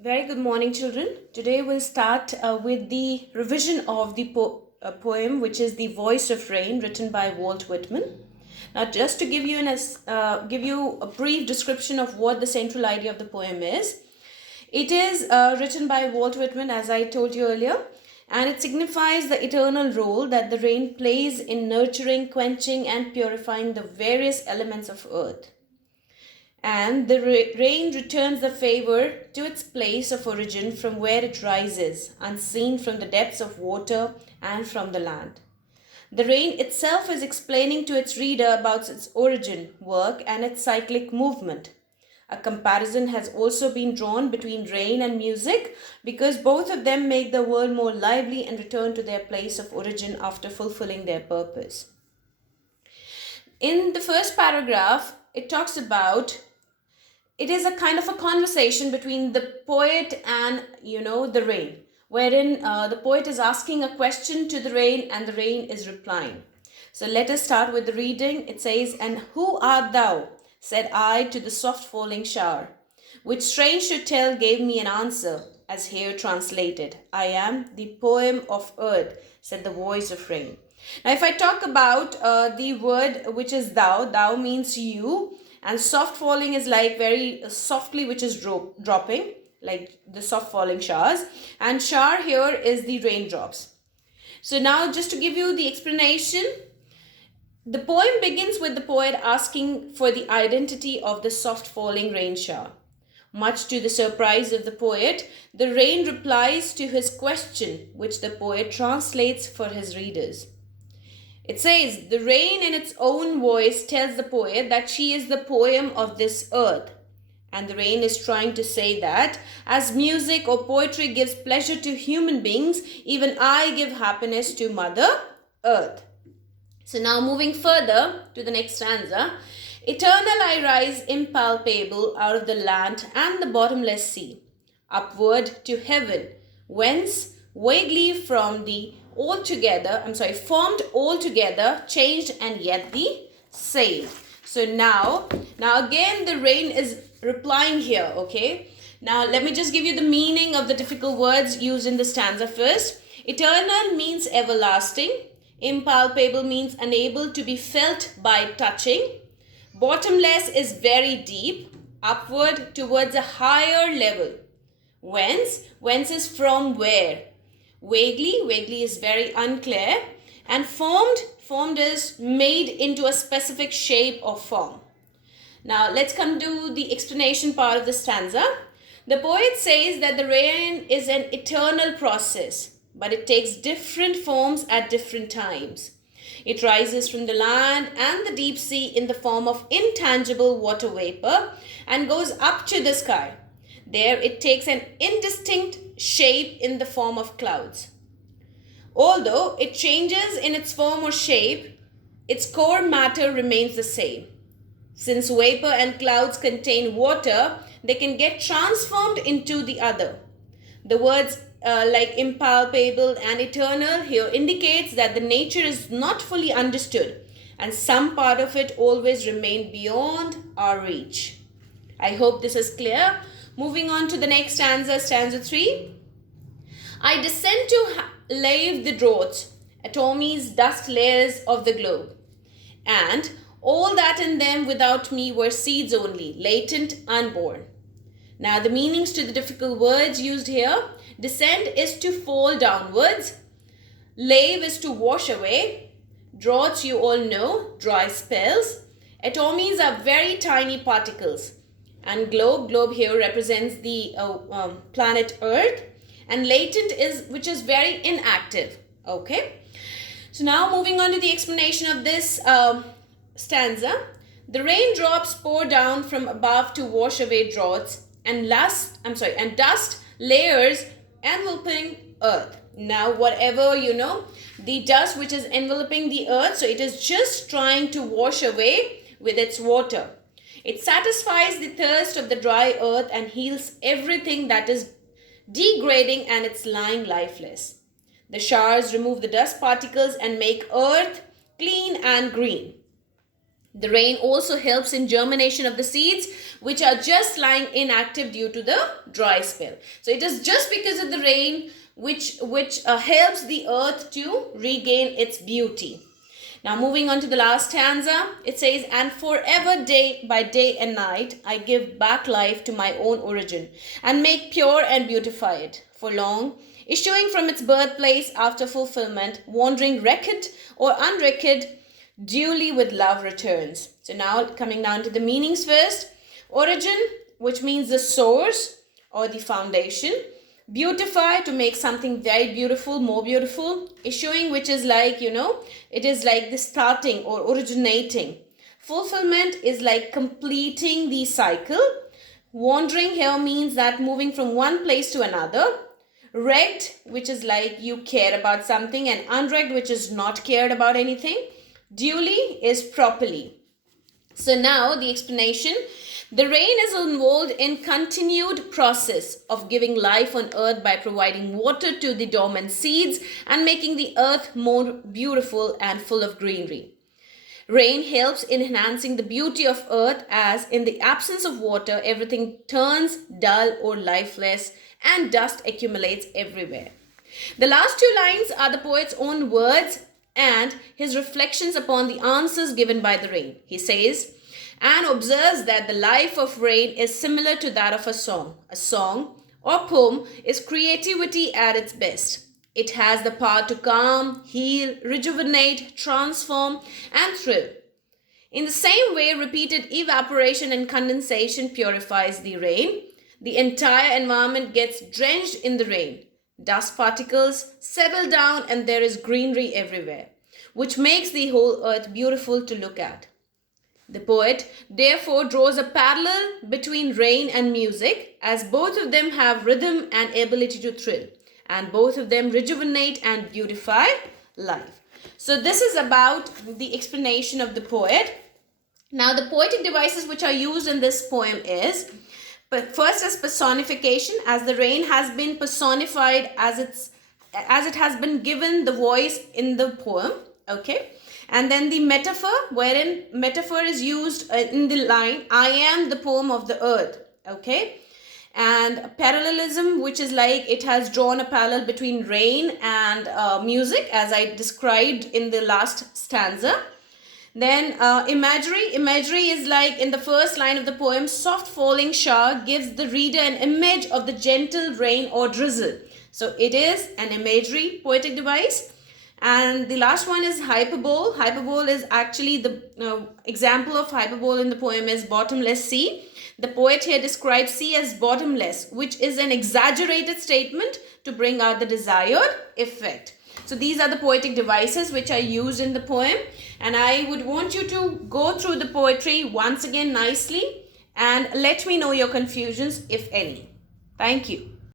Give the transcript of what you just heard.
Very good morning, children. Today we'll start with the revision of the poem, which is The Voice of Rain, written by Walt Whitman. Now, just to give you a brief description of what the central idea of the poem is, it is written by Walt Whitman, as I told you earlier, and it signifies the eternal role that the rain plays in nurturing, quenching, and purifying the various elements of earth. And the rain returns the favor to its place of origin from where it rises, unseen from the depths of water and from the land. The rain itself is explaining to its reader about its origin, work, and its cyclic movement. A comparison has also been drawn between rain and music because both of them make the world more lively and return to their place of origin after fulfilling their purpose. In the first paragraph, it talks about it is a kind of a conversation between the poet and the rain, wherein the poet is asking a question to the rain and the rain is replying. So let us start with the reading. It says, "And who art thou? Said I to the soft falling shower, which strange to tell gave me an answer, as here translated. I am the poem of earth, said the voice of rain." Now if I talk about the word which is thou means you, and soft falling is like very softly, which is dropping, like the soft falling showers, and shower here is the raindrops. So now just to give you the explanation, the poem begins with the poet asking for the identity of the soft falling rain shower. Much to the surprise of the poet, the rain replies to his question, which the poet translates for his readers. It says, the rain in its own voice tells the poet that she is the poem of this earth. And the rain is trying to say that as music or poetry gives pleasure to human beings, even I give happiness to Mother Earth. So now moving further to the next stanza. Eternal I rise impalpable out of the land and the bottomless sea, upward to heaven, whence vaguely from the formed altogether, changed and yet the same. So now again the rain is replying here, okay? Now let me just give you the meaning of the difficult words used in the stanza first. Eternal means everlasting. Impalpable means unable to be felt by touching. Bottomless is very deep, upward towards a higher level. Whence is from where. Vaguely is very unclear, and formed is made into a specific shape or form. Now let's come to the explanation part of the stanza. The poet says that the rain is an eternal process, but it takes different forms at different times. It rises from the land and the deep sea in the form of intangible water vapor and goes up to the sky. There it takes an indistinct shape in the form of clouds. Although it changes in its form or shape, its core matter remains the same. Since vapor and clouds contain water, they can get transformed into the other. The words like impalpable and eternal here indicates that the nature is not fully understood and some part of it always remain beyond our reach. I hope this is clear. Moving on to the next stanza, stanza 3. I descend to lave the draughts, atomies, dust layers of the globe, and all that in them without me were seeds only, latent, unborn. Now the meanings to the difficult words used here. Descend is to fall downwards. Lave is to wash away. Draughts you all know, dry spells. Atomies are very tiny particles. And globe here represents the planet Earth, and latent which is very inactive. Okay, so now moving on to the explanation of this stanza. The raindrops pour down from above to wash away draughts and dust layers enveloping earth. Now whatever the dust which is enveloping the earth, so it is just trying to wash away with its water. It satisfies the thirst of the dry earth and heals everything that is degrading and it's lying lifeless. The showers remove the dust particles and make earth clean and green. The rain also helps in germination of the seeds, which are just lying inactive due to the dry spell. So it is just because of the rain which helps the earth to regain its beauty. Now moving on to the last stanza, it says, "And forever day by day and night I give back life to my own origin and make pure and beautify it. For long, issuing from its birthplace after fulfillment, wandering wrecked or unwrecked, duly with love returns." So now coming down to the meanings first. Origin, which means the source or the foundation. Beautify, to make something very beautiful, more beautiful. Issuing, which is like, it is like the starting or originating. Fulfillment is like completing the cycle. Wandering here means that moving from one place to another. Wrecked, which is like you care about something, and unwrecked, which is not cared about anything. Duly is properly. So now the explanation. The rain is involved in continued process of giving life on earth by providing water to the dormant seeds and making the earth more beautiful and full of greenery. Rain helps in enhancing the beauty of earth, as in the absence of water, everything turns dull or lifeless and dust accumulates everywhere. The last two lines are the poet's own words and his reflections upon the answers given by the rain. He says, and observes that the life of rain is similar to that of a song. A song or poem is creativity at its best. It has the power to calm, heal, rejuvenate, transform, and thrill. In the same way, repeated evaporation and condensation purifies the rain. The entire environment gets drenched in the rain. Dust particles settle down and there is greenery everywhere, which makes the whole earth beautiful to look at. The poet therefore draws a parallel between rain and music, as both of them have rhythm and ability to thrill, and both of them rejuvenate and beautify life. So this is about the explanation of the poet. Now the poetic devices which are used in this poem is, but first is personification, as the rain has been personified as it has been given the voice in the poem. Okay. And then the metaphor, wherein metaphor is used in the line, I am the poem of the earth. Okay. And parallelism, which is like it has drawn a parallel between rain and music, as I described in the last stanza. Then imagery. Imagery is like in the first line of the poem, soft falling shower gives the reader an image of the gentle rain or drizzle. So it is an imagery poetic device. And the last one is hyperbole. Hyperbole is actually the example of hyperbole in the poem is bottomless sea. The poet here describes sea as bottomless, which is an exaggerated statement to bring out the desired effect. So these are the poetic devices which are used in the poem. And I would want you to go through the poetry once again nicely and let me know your confusions, if any. Thank you.